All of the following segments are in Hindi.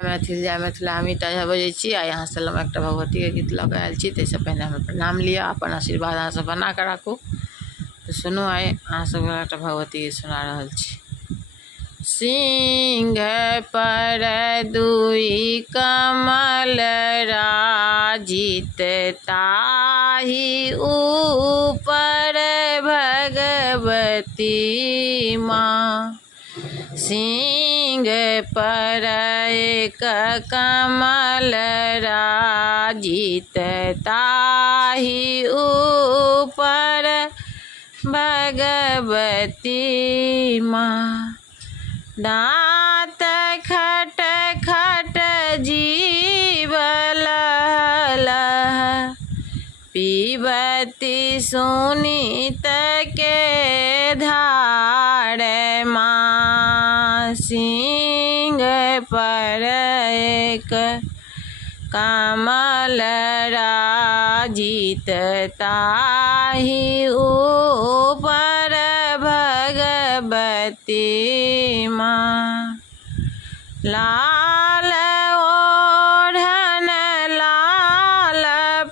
मैथिल जय मिथिला हमीटा झा बजै छी। आ यहाँ से हम एक भगवती के गीत लऽ आयल छी। ताहिसँ पहिने हम प्रणाम लिअ, अपन आशीर्वाद अहाँ सब बना कऽ राखू। तो सुनू, आइ अहाँ सब एक भगवती गीत सुना रहल छी। सिंह पर दुई कमल राजित ताहि ऊपर भगवती माँ। सिंह पर एक कमल राजित ताहि ऊपर भगवती माँ। दाँत खट खट जीव लह लह पीबती सुनीत के धार माँ। सिंह पर एक कमल राजित ताहि ऊपर भगवती माँ। लाल ओढ़न लाल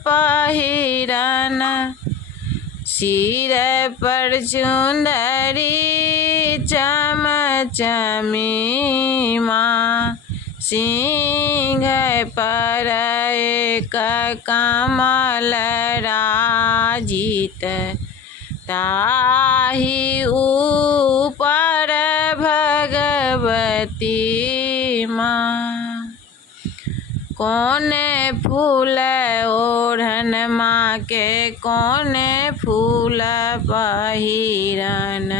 पहिरन सिर पर चुंदरी चमचमी माँ। सिंह पर एक कमल राजित ताहि ऊपर भगवती माँ। कोने फूल ओढ़न माँ के कोने फूल पहिरन।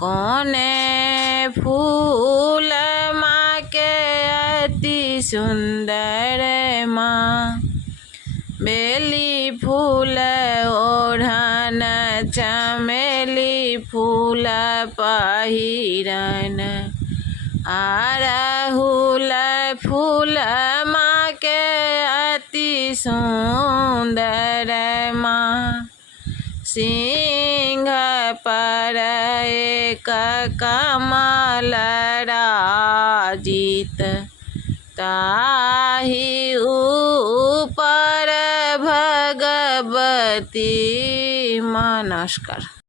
कोने फूल माँ के अति सुंदर माँ। बेली फूल ओढ़न चमेली फूल पहिरन। अरहुल फूल माँ के अति सुंदर माँ। सिंह पर एक कमल राजित ताहि ऊपर भगवती माँ। नमस्कार।